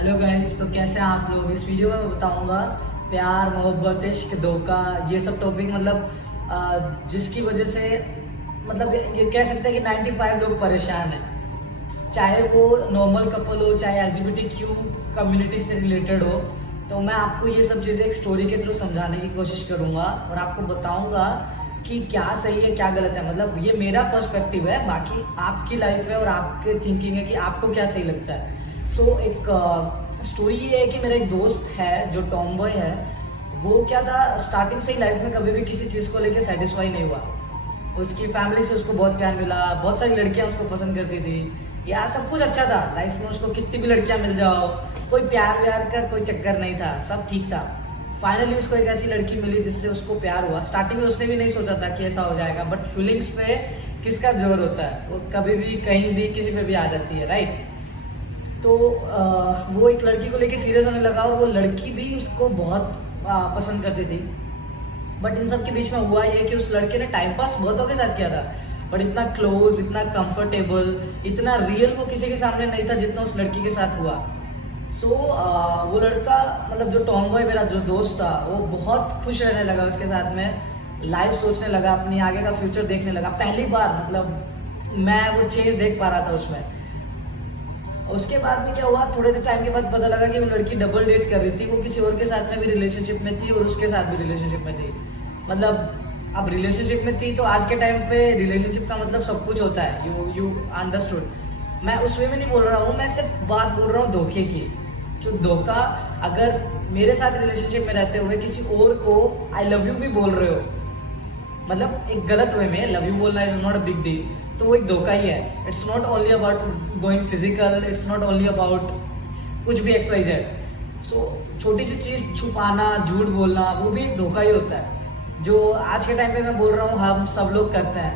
Hello guys, तो कैसे हैं आप लोग। इस वीडियो में मैं बताऊंगा प्यार, मोहब्बत, इश्क, धोखा, ये सब टॉपिक जिसकी वजह से ये कह सकते हैं कि 95 लोग परेशान हैं। चाहे वो नॉर्मल कपल हो, चाहे LGBTQ कम्युनिटी से रिलेटेड हो। तो मैं आपको ये सब चीज़ें एक स्टोरी के थ्रू समझाने की कोशिश करूँगा और आपको बताऊँगा कि क्या सही है क्या गलत है। ये मेरा पर्सपेक्टिव है, बाकी आपकी लाइफ है और आपके थिंकिंग है कि आपको क्या सही लगता है। एक स्टोरी ये है कि मेरा एक दोस्त है जो टॉम बॉय है। वो क्या था, स्टार्टिंग से ही लाइफ में कभी भी किसी चीज़ को लेके सेटिस्फाई नहीं हुआ। उसकी फैमिली से उसको बहुत प्यार मिला, बहुत सारी लड़कियां उसको पसंद करती थी, या सब कुछ अच्छा था लाइफ में। उसको कितनी भी लड़कियां मिल जाओ, कोई प्यार व्यार का कोई चक्कर नहीं था, सब ठीक था। फाइनली उसको एक ऐसी लड़की मिली जिससे उसको प्यार हुआ। स्टार्टिंग में उसने भी नहीं सोचा था कि ऐसा हो जाएगा, बट फीलिंग्स पे किसका जोर होता है, वो कभी भी कहीं भी किसी पे भी आ जाती है, राइट। तो वो एक लड़की को लेके सीरियस होने लगा और वो लड़की भी उसको बहुत पसंद करती थी। बट इन सब के बीच में हुआ ये कि उस लड़के ने टाइम पास बहुतों के साथ किया था, बट इतना क्लोज, इतना कंफर्टेबल, इतना रियल वो किसी के सामने नहीं था जितना उस लड़की के साथ हुआ। वो लड़का जो टॉम बॉय मेरा जो दोस्त था, वो बहुत खुश रहने लगा उसके साथ में। लाइफ सोचने लगा, अपनी आगे का फ्यूचर देखने लगा। पहली बार मैं वो चेंज देख पा रहा था उसमें। उसके बाद में क्या हुआ, थोड़े देर टाइम के बाद पता लगा कि वो लड़की डबल डेट कर रही थी। वो किसी और के साथ में भी रिलेशनशिप में थी और उसके साथ भी रिलेशनशिप में थी। अब रिलेशनशिप में थी तो आज के टाइम पे रिलेशनशिप का सब कुछ होता है। You understood. मैं उस वे में नहीं बोल रहा हूँ, मैं सिर्फ बात बोल रहा हूँ धोखे की। जो धोखा, अगर मेरे साथ रिलेशनशिप में रहते हुए किसी और को आई लव यू भी बोल रहे हो, एक गलत वे में लव यू बोलना is not a big deal, तो वो एक धोखा ही है। It's not only about going physical, it's not only about कुछ भी XYZ। छोटी सी चीज़ छुपाना, झूठ बोलना, वो भी एक धोखा ही होता है, जो आज के टाइम पे मैं बोल रहा हूँ हम सब लोग करते हैं।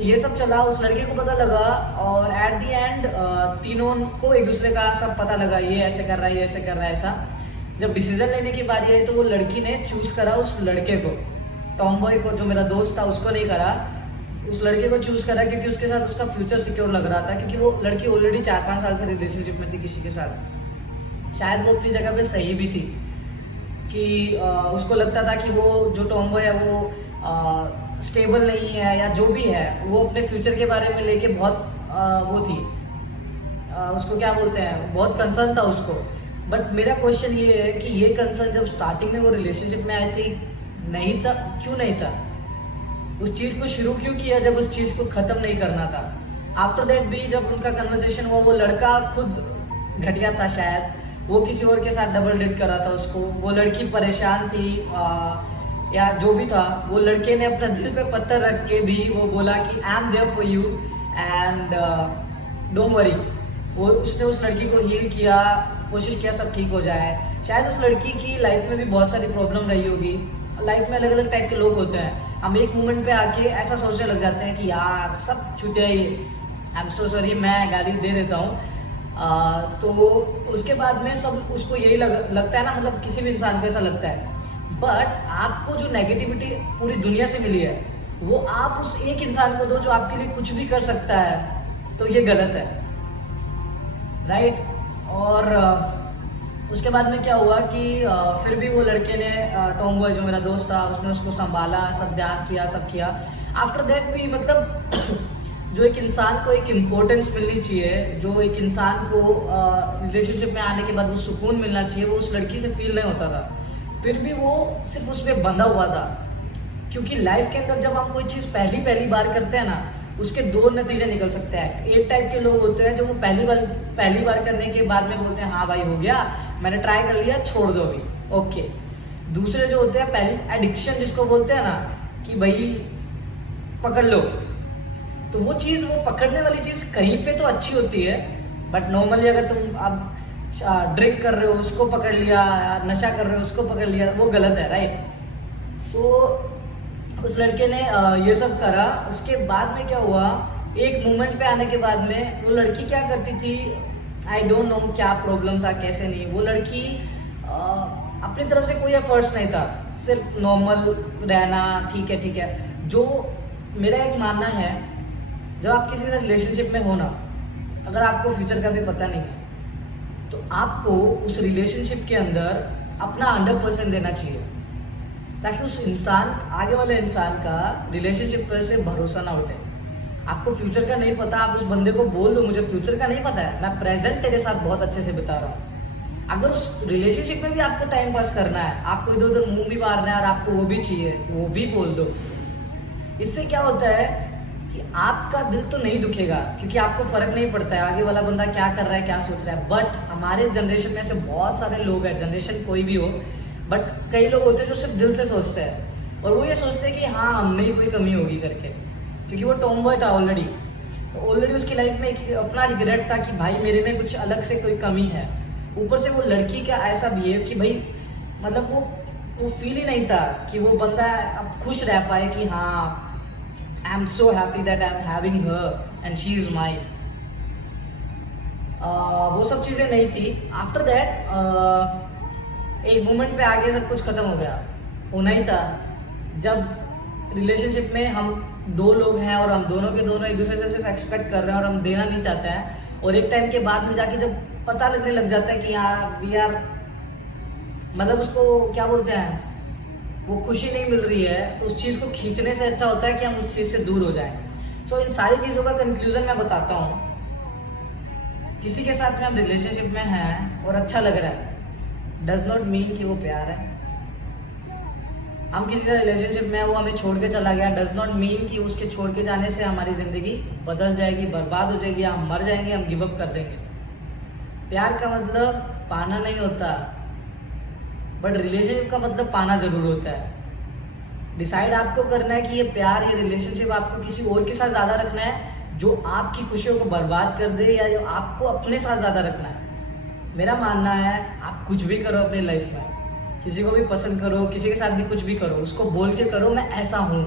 ये सब चला, उस लड़के को पता लगा और एट दी एंड तीनों को एक दूसरे का सब पता लगा। ये ऐसे कर रहा है, ये ऐसे कर रहा है, ऐसा। जब डिसीजन लेने की बारी आई तो वो लड़की ने चूज करा उस लड़के को, टॉम बॉय को। जो मेरा दोस्त था उसको नहीं करा, उस लड़के को चूज करा क्योंकि उसके साथ उसका फ्यूचर सिक्योर लग रहा था। क्योंकि वो लड़की ऑलरेडी 4-5 साल से रिलेशनशिप में थी किसी के साथ। शायद वो अपनी जगह पे सही भी थी कि उसको लगता था कि वो जो टॉम बॉय है वो स्टेबल नहीं है, या जो भी है, वो अपने फ्यूचर के बारे में लेके बहुत वो थी, उसको क्या बोलते हैं, बहुत कंसर्न था उसको। बट मेरा क्वेश्चन ये है कि ये कंसर्न जब स्टार्टिंग में वो रिलेशनशिप में आई थी नहीं था, क्यों नहीं था? उस चीज़ को शुरू क्यों किया जब उस चीज़ को ख़त्म नहीं करना था? आफ्टर दैट भी जब उनका कन्वर्सेशन हुआ, वो लड़का खुद घटिया था शायद, वो किसी और के साथ डबल डेट कर रहा था उसको। वो लड़की परेशान थी, या जो भी था। वो लड़के ने अपना दिल पे पत्थर रख के भी वो बोला कि I am there for you and don't worry. वो उसने उस लड़की को हील किया, कोशिश किया सब ठीक हो जाए। शायद उस लड़की की लाइफ में भी बहुत सारी प्रॉब्लम रही होगी। लाइफ में अलग अलग टाइप के लोग होते हैं। हम एक मोमेंट पे आके ऐसा सोचने लग जाते हैं कि यार सब छूटे ही। आई एम सो सॉरी, मैं गाली दे देता हूँ। तो उसके बाद में सब उसको यही लगता है ना, किसी भी इंसान को ऐसा लगता है। बट आपको जो नेगेटिविटी पूरी दुनिया से मिली है, वो आप उस एक इंसान को दो जो आपके लिए कुछ भी कर सकता है, तो ये गलत है, राइट। और उसके बाद में क्या हुआ कि फिर भी वो लड़के ने, टॉम बॉय जो मेरा दोस्त था, उसने उसको संभाला, सब ध्यान किया, सब किया। आफ्टर दैट भी जो एक इंसान को एक इम्पोर्टेंस मिलनी चाहिए, जो एक इंसान को रिलेशनशिप में आने के बाद वो सुकून मिलना चाहिए, वो उस लड़की से फील नहीं होता था। फिर भी वो सिर्फ उस पर बंधा हुआ था। क्योंकि लाइफ के अंदर जब हम कोई चीज़ पहली बार करते हैं ना, उसके दो नतीजे निकल सकते हैं। एक टाइप के लोग होते हैं जो वो पहली बार करने के बाद में बोलते हैं हाँ भाई हो गया, मैंने ट्राई कर लिया, छोड़ दो अभी, ओके। दूसरे जो होते हैं, पहली एडिक्शन जिसको बोलते हैं ना, कि भाई पकड़ लो। तो वो चीज़, वो पकड़ने वाली चीज़ कहीं पे तो अच्छी होती है, बट नॉर्मली अगर तुम अब ड्रिंक कर रहे हो उसको पकड़ लिया, नशा कर रहे हो उसको पकड़ लिया, वो गलत है, राइट। उस लड़के ने ये सब करा। उसके बाद में क्या हुआ, एक मोमेंट पे आने के बाद में वो लड़की क्या करती थी, आई डोंट नो क्या प्रॉब्लम था, कैसे नहीं। वो लड़की अपनी तरफ से कोई एफर्ट्स नहीं था, सिर्फ नॉर्मल रहना, ठीक है। जो मेरा एक मानना है, जब आप किसी के साथ रिलेशनशिप में हो ना, अगर आपको फ्यूचर का भी पता नहीं है, तो आपको उस रिलेशनशिप के अंदर अपना 100% देना चाहिए, ताकि उस इंसान, आगे वाले इंसान का रिलेशनशिप पर से भरोसा ना उठे। आपको फ्यूचर का नहीं पता, आप उस बंदे को बोल दो मुझे फ्यूचर का नहीं पता है, मैं प्रेजेंट तेरे साथ बहुत अच्छे से बिता रहा हूँ। अगर उस रिलेशनशिप में भी आपको टाइम पास करना है, आपको इधर उधर मुंह भी मारना है और आपको वो भी चाहिए, वो भी बोल दो। इससे क्या होता है कि आपका दिल तो नहीं दुखेगा, क्योंकि आपको फर्क नहीं पड़ता है आगे वाला बंदा क्या कर रहा है, क्या सोच रहा है। बट हमारे जनरेशन में ऐसे बहुत सारे लोग हैं, जनरेशन कोई भी हो, बट कई लोग होते हैं जो सिर्फ दिल से सोचते हैं, और वो ये सोचते हैं कि हाँ हम में ही कोई कमी होगी करके, क्योंकि वो टॉमबॉय था ऑलरेडी, तो ऑलरेडी उसकी लाइफ में एक अपना रिग्रेट था कि भाई मेरे में कुछ अलग से कोई कमी है। ऊपर से वो लड़की का ऐसा बिहेव कि भाई मतलब वो फील ही नहीं था कि वो बंदा अब खुश रह पाए कि हाँ I am so happy that I am having her and she is mine. वो सब चीज़ें नहीं थी। आफ्टर दैट एक मोमेंट पे आके सब कुछ ख़त्म हो गया। होना ही था जब रिलेशनशिप में हम दो लोग हैं और हम दोनों के दोनों एक दूसरे से सिर्फ एक्सपेक्ट कर रहे हैं और हम देना नहीं चाहते हैं, और एक टाइम के बाद में जाके जब पता लगने लग जाता है कि हाँ वी आर, मतलब उसको क्या बोलते हैं, वो खुशी नहीं मिल रही है, तो उस चीज़ को खींचने से अच्छा होता है कि हम उस चीज़ से दूर हो जाएं। सो इन सारी चीज़ों का कंक्लूजन मैं बताता हूँ। किसी के साथ में हम रिलेशनशिप में हैं और अच्छा लग रहा है, डज नॉट मीन कि वो प्यार है। हम किसी का रिलेशनशिप में है, वो हमें छोड़ के चला गया, डज नॉट मीन कि उसके छोड़ के जाने से हमारी ज़िंदगी बदल जाएगी, बर्बाद हो जाएगी, हम मर जाएंगे, हम गिव अप कर देंगे। प्यार का मतलब पाना नहीं होता, बट रिलेशनशिप का मतलब पाना ज़रूर होता है। डिसाइड आपको करना है कि ये प्यार, ये रिलेशनशिप आपको किसी और के साथ ज़्यादा रखना है जो आपकी खुशियों को बर्बाद कर दे, या जो आपको अपने साथ ज़्यादा रखना है। मेरा मानना है आप कुछ भी करो अपनी लाइफ में, किसी को भी पसंद करो, किसी के साथ भी कुछ भी करो, उसको बोल के करो मैं ऐसा हूँ।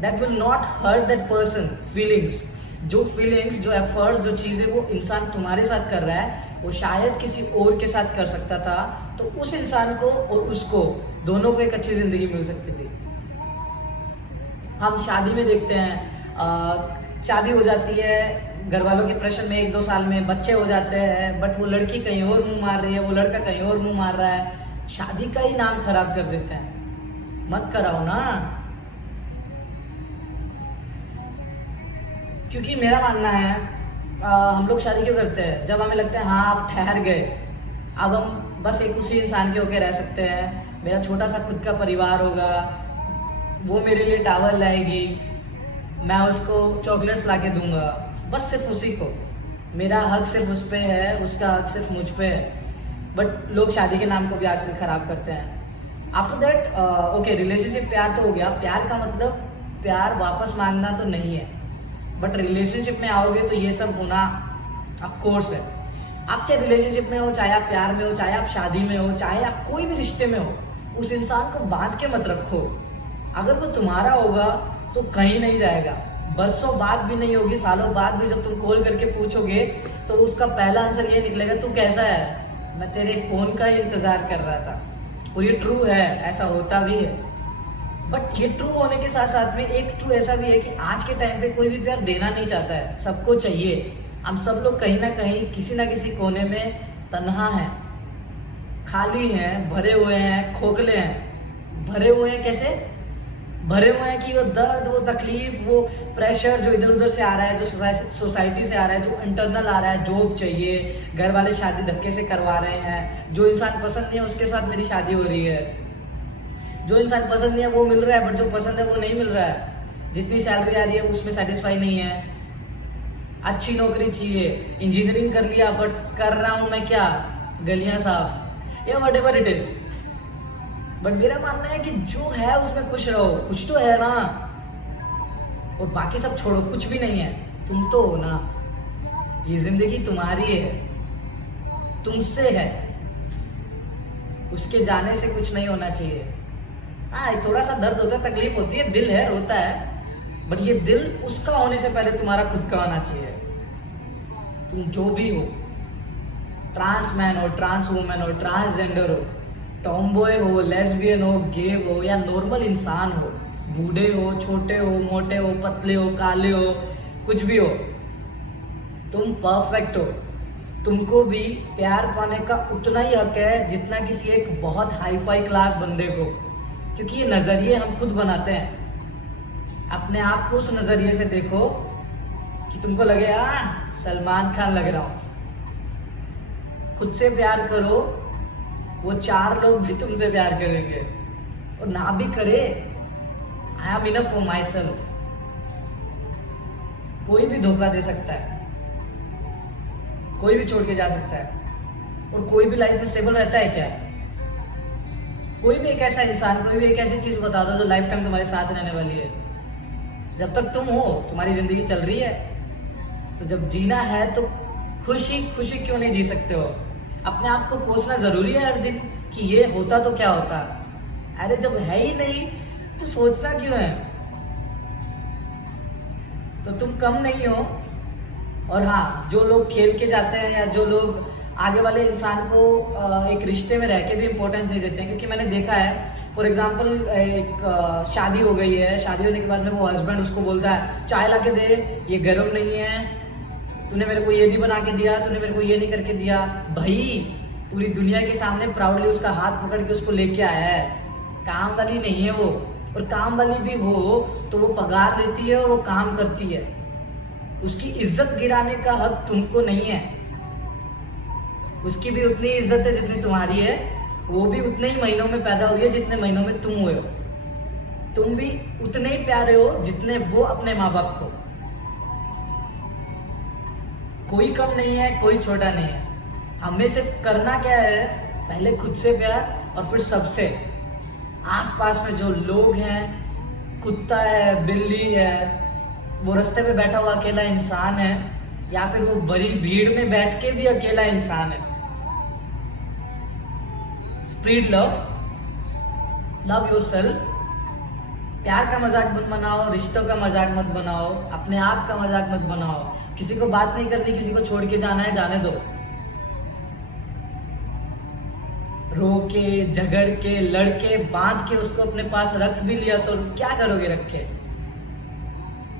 That will not hurt that person feelings. जो फीलिंग्स, जो एफर्ट्स, जो चीज़ें वो इंसान तुम्हारे साथ कर रहा है, वो शायद किसी और के साथ कर सकता था, तो उस इंसान को और उसको दोनों को एक अच्छी ज़िंदगी मिल सकती थी। हम शादी में देखते हैं, शादी हो जाती है, घर वालों के प्रेशर में 1-2 साल में बच्चे हो जाते हैं, बट वो लड़की कहीं और मुंह मार रही है, वो लड़का कहीं और मुंह मार रहा है, शादी का ही नाम खराब कर देते हैं। मत कराओ ना, क्योंकि मेरा मानना है हम लोग शादी क्यों करते हैं, जब हमें लगता है हाँ अब ठहर गए, अब हम बस एक उसी इंसान के होके रह सकते हैं, मेरा छोटा सा खुद का परिवार होगा, वो मेरे लिए टावल लाएगी, मैं उसको चॉकलेट्स ला के दूंगा, बस सिर्फ उसी को, मेरा हक सिर्फ उस पर है, उसका हक सिर्फ मुझ पे है। बट लोग शादी के नाम को भी आजकल ख़राब करते हैं। आफ्टर दैट ओके, रिलेशनशिप प्यार तो हो गया, प्यार का मतलब प्यार वापस मांगना तो नहीं है, बट रिलेशनशिप में आओगे तो ये सब होना ऑफ कोर्स है। आप चाहे रिलेशनशिप में हो, चाहे आप प्यार में हो, चाहे आप शादी में हो, चाहे आप कोई भी रिश्ते में हो, उस इंसान को बांध के मत रखो। अगर वो तुम्हारा होगा तो कहीं नहीं जाएगा, बरसों बाद भी नहीं होगी, सालों बाद भी जब तुम कॉल करके पूछोगे तो उसका पहला आंसर ये निकलेगा तू कैसा है, मैं तेरे फ़ोन का ही इंतज़ार कर रहा था। और ये ट्रू है, ऐसा होता भी है। बट ये ट्रू होने के साथ साथ में एक ट्रू ऐसा भी है कि आज के टाइम पे कोई भी प्यार देना नहीं चाहता है, सबको चाहिए। हम सब लोग कहीं ना कहीं किसी ना किसी कोने में तन्हा हैं, खाली हैं, भरे हुए हैं, खोखले हैं। भरे हुए हैं कैसे? भरे हुए हैं कि वो दर्द, वो तकलीफ, वो प्रेशर जो इधर उधर से आ रहा है, जो सोसाइटी से आ रहा है, जो इंटरनल आ रहा है, जॉब चाहिए, घर वाले शादी धक्के से करवा रहे हैं, जो इंसान पसंद नहीं है उसके साथ मेरी शादी हो रही है, जो इंसान पसंद नहीं है वो मिल रहा है, बट जो पसंद है वो नहीं मिल रहा है, जितनी सैलरी आ रही है उसमें सेटिस्फाई नहीं है, अच्छी नौकरी चाहिए, इंजीनियरिंग कर लिया बट कर रहा हूँ मैं क्या, गलियाँ साफ, या what ever it is. But मेरा मानना है कि जो है उसमें खुश रहो, कुछ तो है ना, और बाकी सब छोड़ो, कुछ भी नहीं है, तुम तो हो ना, ये जिंदगी तुम्हारी है, तुमसे है, उसके जाने से कुछ नहीं होना चाहिए। हाँ थोड़ा सा दर्द होता है, तकलीफ होती है, दिल है, रोता है, बट ये दिल उसका होने से पहले तुम्हारा खुद का होना चाहिए। तुम जो भी हो, ट्रांस मैन हो, ट्रांस वुमेन हो, ट्रांसजेंडर हो, टॉमबॉय हो, लेस्बियन हो, गे हो, या नॉर्मल इंसान हो, बूढ़े हो, छोटे हो, मोटे हो, पतले हो, काले हो, कुछ भी हो, तुम परफेक्ट हो। तुमको भी प्यार पाने का उतना ही हक है जितना किसी एक बहुत हाई फाई क्लास बंदे को, क्योंकि ये नज़रिए हम खुद बनाते हैं। अपने आप को उस नज़रिए से देखो कि तुमको लगे सलमान खान लग रहा हूँ। खुद से प्यार करो, वो 4 लोग भी तुमसे प्यार करेंगे, और ना भी करे, I am enough for my self. कोई भी धोखा दे सकता है, कोई भी छोड़ के जा सकता है, और कोई भी लाइफ में स्टेबल रहता है क्या? कोई भी एक ऐसा इंसान, कोई भी एक ऐसी चीज़ बता दो जो लाइफ टाइम तुम्हारे साथ रहने वाली है। जब तक तुम हो, तुम्हारी ज़िंदगी चल रही है, तो जब जीना है तो खुशी खुशी क्यों नहीं जी सकते हो? अपने आप को कोसना ज़रूरी है हर दिन कि ये होता तो क्या होता। अरे जब है ही नहीं तो सोचना क्यों है? तो तुम कम नहीं हो। और हाँ, जो लोग खेल के जाते हैं या जो लोग आगे वाले इंसान को एक रिश्ते में रह के भी इम्पोर्टेंस नहीं देते हैं, क्योंकि मैंने देखा है, फॉर एग्जांपल एक शादी हो गई है, शादी होने के बाद में वो हस्बैंड उसको बोलता है चाय ला के दे, ये गर्म नहीं है, तूने मेरे को ये नहीं बना के दिया, तूने मेरे को ये नहीं करके दिया। भाई पूरी दुनिया के सामने प्राउडली उसका हाथ पकड़ के उसको लेके आया है। काम वाली नहीं है वो, और काम वाली भी हो तो वो पगार लेती है और वो काम करती है। उसकी इज्जत गिराने का हक तुमको नहीं है। उसकी भी उतनी इज्जत है जितनी तुम्हारी है। वो भी उतने ही महीनों में पैदा हुई है जितने महीनों में तुम हुए हो। तुम भी उतने ही प्यारे हो जितने वो अपने माँ बाप को। कोई कम नहीं है, कोई छोटा नहीं है। हमें सिर्फ करना क्या है, पहले खुद से प्यार और फिर सबसे। आसपास में जो लोग हैं, कुत्ता है, बिल्ली है, वो रास्ते पे बैठा हुआ अकेला इंसान है, या फिर वो बड़ी भीड़ में बैठ के भी अकेला इंसान है। Spread love, love yourself. प्यार का मजाक मत बनाओ, रिश्तों का मजाक मत बनाओ, अपने आप का मजाक मत बनाओ। किसी को बात नहीं करनी, किसी को छोड़ के जाना है, जाने दो। रो के, झगड़ के, लड़के, बांध के उसको अपने पास रख भी लिया तो क्या करोगे रख के?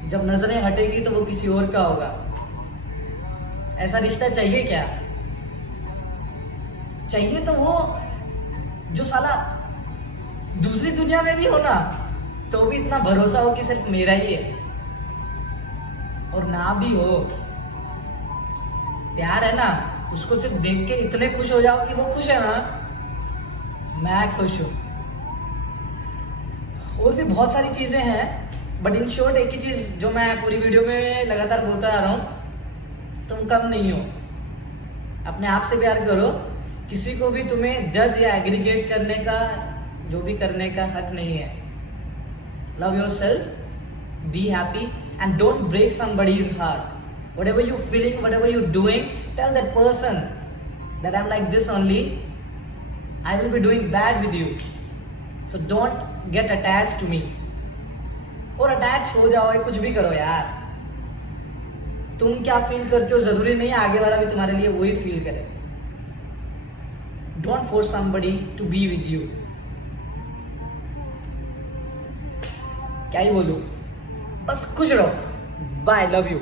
जब नजरें हटेगी तो वो किसी और का होगा। ऐसा रिश्ता चाहिए क्या? चाहिए तो वो जो साला दूसरी दुनिया में भी हो ना, तो भी इतना भरोसा हो कि सिर्फ मेरा ही है, और ना भी हो। प्यार है ना, उसको सिर्फ देख के इतने खुश हो जाओ कि वो खुश है ना, मैं खुश हूं। और भी बहुत सारी चीजें हैं, बट इन शॉर्ट एक ही चीज जो मैं पूरी वीडियो में लगातार बोलता जा रहा हूं, तुम कम नहीं हो। अपने आप से प्यार करो। किसी को भी तुम्हें जज या एग्रीगेट करने का, जो भी करने का हक नहीं है। Love yourself, be happy, and don't break somebody's heart. Whatever you're feeling, whatever you're doing, tell that person that I'm like this only. I will be doing bad with you. So don't get attached to me. और attach हो जाओ, कुछ भी करो यार। तुम क्या feel करते हो जरूरी नहीं है आगे वाला भी तुम्हारे लिए वही फील करे। Don't force somebody to be with you. क्या ही बोलूं, बस खुश रहो। Bye, love you.